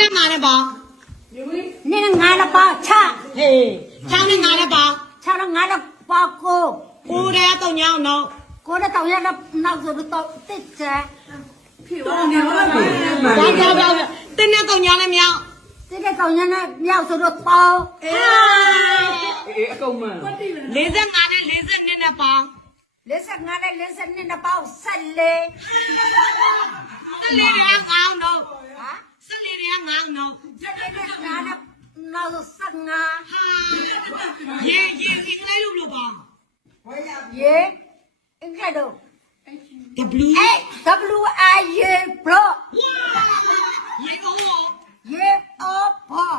နဲ့ငါနဲ့ပေါ့ နင်းငါလည်းပေါ့ချ ဟေးချောင်းနဲ့ငါနဲ့ပေါ့ ချတော့ငါလည်းပေါ့ကို ကိုတဲ့တော့ညောင်းတော့ ကိုလည်းတောင်းရတော့နောက်ဆိုတော့တစ်ချာ ဘာတင်းနဲ့တော့ညောင်းနဲ့မြောင်း တစ်တဲ့တောင်းရနဲ့မြောက်ဆိုတော့ပေါ့ အေးအကုန်မှန် 45နဲ့42နဲ့ပေါ့ 50ငါလည်း50နဲ့ပေါ့14 14တွေကငောင်းတော့ ဟာ 14တွေကငောင်းတော့ ငါလည်းနောက်15 ရေအင်္ဂလိပ်လို့ပေါ့ ရေအင်္ဂလိပ်တော့ W W I Y bro ရေကို ရေအော်ဘော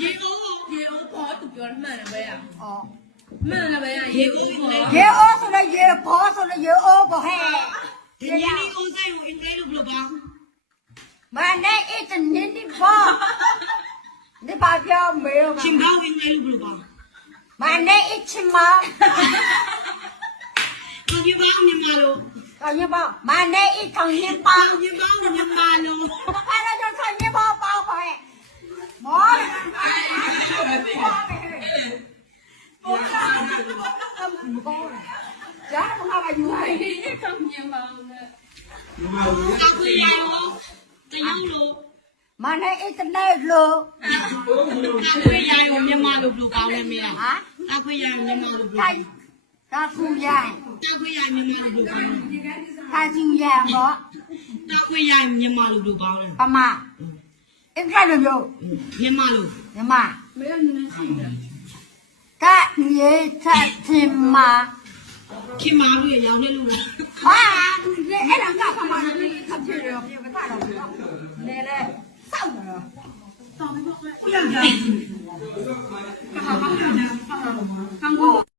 ရေကို ရေအိုးပေါ်သူပြောမှန်တယ်ပဲရ အော် မှန်တယ်ပဲရ ရေကိုအင်္ဂလိပ် ရေအော်ဆိုလည်းရေဘောဆိုလည်းရေအော်ဘောဟဲ့ ဒီနေ့လေးကိုစိတ်ကိုအင်္ဂလိပ်လို့ပေါ့ မနဲ့အစ်တနင်းဒီဘောဒီပါပြောမေး ချင်း မ ကောင်းအင်္ဂလိပ်လို့ပေါ့ မနဲ့အစ်ချင်မ သူကြီးပေါင်းမြန်မာလို့ ကောင်းရပါမနဲ့အစ်ကောင်းရပါ သူကြီးပေါင်းမြန်မာလို့ အဲ့ဒါတော့ကောင်းရပါပေါ့ဟဲ့မောကြာမဟာပါယူဟဲ့ ဒီကောင်းမြင်ပါဦးနဲ့ တောက်ခွေရရောတရုံလို့ မနဲ့အစ်တနဲ့လို့ တောက်ခွေရရောမြန်မာလို့ဘလို့ကောင်းလဲမရ ဟာ တောက်ခွေရရောမြန်မာလို့ဘလို့ တိုင်းဒါကူရိုင်း တောက်ခွေရမြန်မာလို့ဘလို့ကောင်းလဲ ဒါစီရိုင်းဘော တောက်ခွေရမြန်မာလို့ဘလို့ကောင်းလဲ ပမအင်္ဂလိပ်လိုမျိုး မြန်မာလို့ ညီမ မင်းနည်းရှိတယ် ကရေချက်ချင်းမ ခင်မာလို့ရောင်းနေလို့လား ဟာအဲ့ဒါကပမလေးခပ်ချင်ရောပြေကတာတော့လေလေစောက်တော့ ကောင်းကောင်း